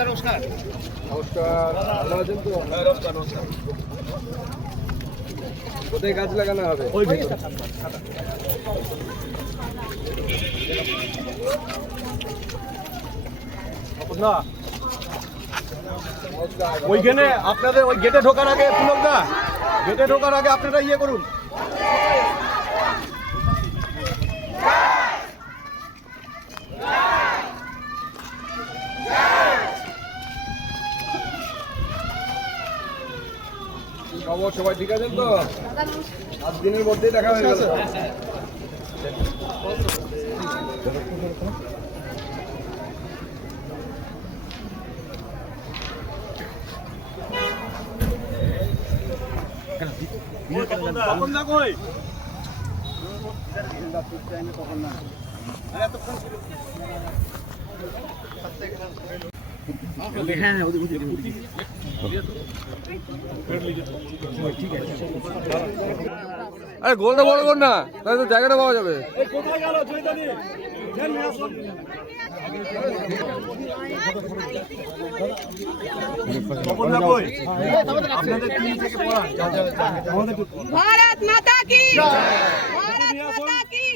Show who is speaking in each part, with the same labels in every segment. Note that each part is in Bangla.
Speaker 1: নমস্কার। ভালো আছেন তো কোথায় গাছ লাগানো হবে ওই
Speaker 2: ওইখানে আপনাদের ওই গেটে ঢোকার আগে, পুলক দা গেটে ঢোকার আগে আপনারা ইয়ে করুন।
Speaker 1: সবাই ঠিক আছেন তো? সাত দিনের মধ্যেই দেখা হয়ে গেল।
Speaker 2: তখন না কই
Speaker 1: আরে গোলটা বড় কর না তাহলে তো জায়গাটা পাওয়া যাবে।
Speaker 2: কোথায় গেল চৈতালি মাতা কি? ভারত মাতা কি?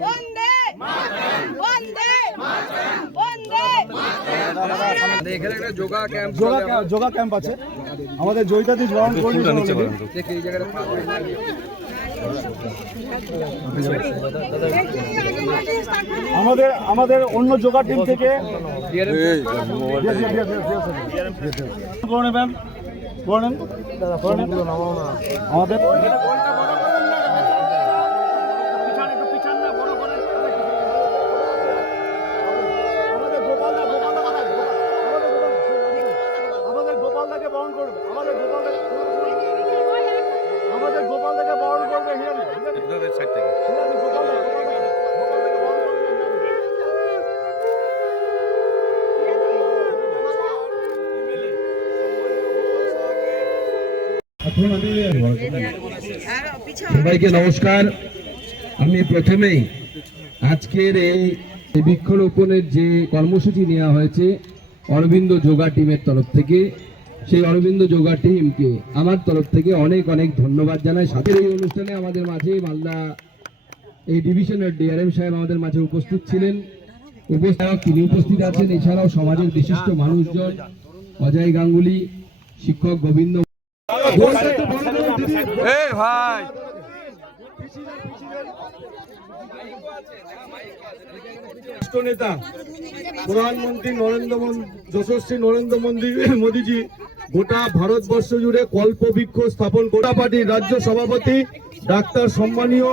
Speaker 2: বন্দে আপনাদের
Speaker 1: এখানে একটা যোগা ক্যাম্প
Speaker 2: যোগা যোগা ক্যাম্প আছে। আমাদের জয়িতাদি জয়েন করে
Speaker 1: দেখি এই জায়গাটা
Speaker 2: আমাদের আমাদের অন্য যোগা টিম থেকে করে নেবেন করে নেন করে নেন। আমাদের আমাদের বরণ করবে। আমাদের গোপালদাকে আমাদের গোপালদাকে বরণ করবে হিরানি। হিরানি হিরানি গোপালদা গোপালদা গোপালদাকে বরণ করবে
Speaker 3: সবাইকে নমস্কার। আমি প্রথমেই আজকের এই এই বৃক্ষরোপণের যে কর্মসূচি নেওয়া হয়েছে অরবিন্দ যোগা টিমের তরফ থেকে সেই অরবিন্দ যোগা টিমকে আমার তরফ থেকে অনেক অনেক ধন্যবাদ জানাই। সাথে এই অনুষ্ঠানে আমাদের মাঝে মালদা এই ডিভিশনের ডিআরএম সাহেব আমাদের মাঝে উপস্থিত ছিলেন। উপস্থিত তিনি উপস্থিত আছেন এছাড়াও সমাজের বিশিষ্ট মানুষজন অজয় গাঙ্গুলি শিক্ষক গোবিন্দ।
Speaker 1: ভাই।
Speaker 2: রাষ্ট্র নেতা প্রধানমন্ত্রী নরেন্দ্র মোদী যশস্বী নরেন্দ্র মোদী মোদীজি গোটা ভারতবর্ষ জুড়ে কল্পবৃক্ষ স্থাপন গোটা পার্টির রাজ্য সভাপতি ডাক্তার সম্মানীয়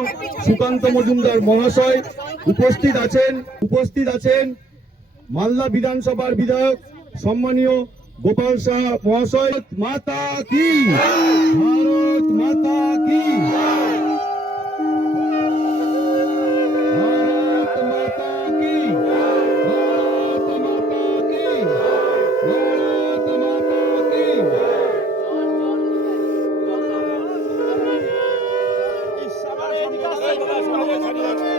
Speaker 2: সুকান্ত মজুমদার মহাশয় উপস্থিত আছেন উপস্থিত আছেন মালদা বিধানসভার বিধায়ক সম্মানীয় গোপাল শাহ মহাশয়। মাতা কি? ভারত মাতা কি? বাংলাদেশ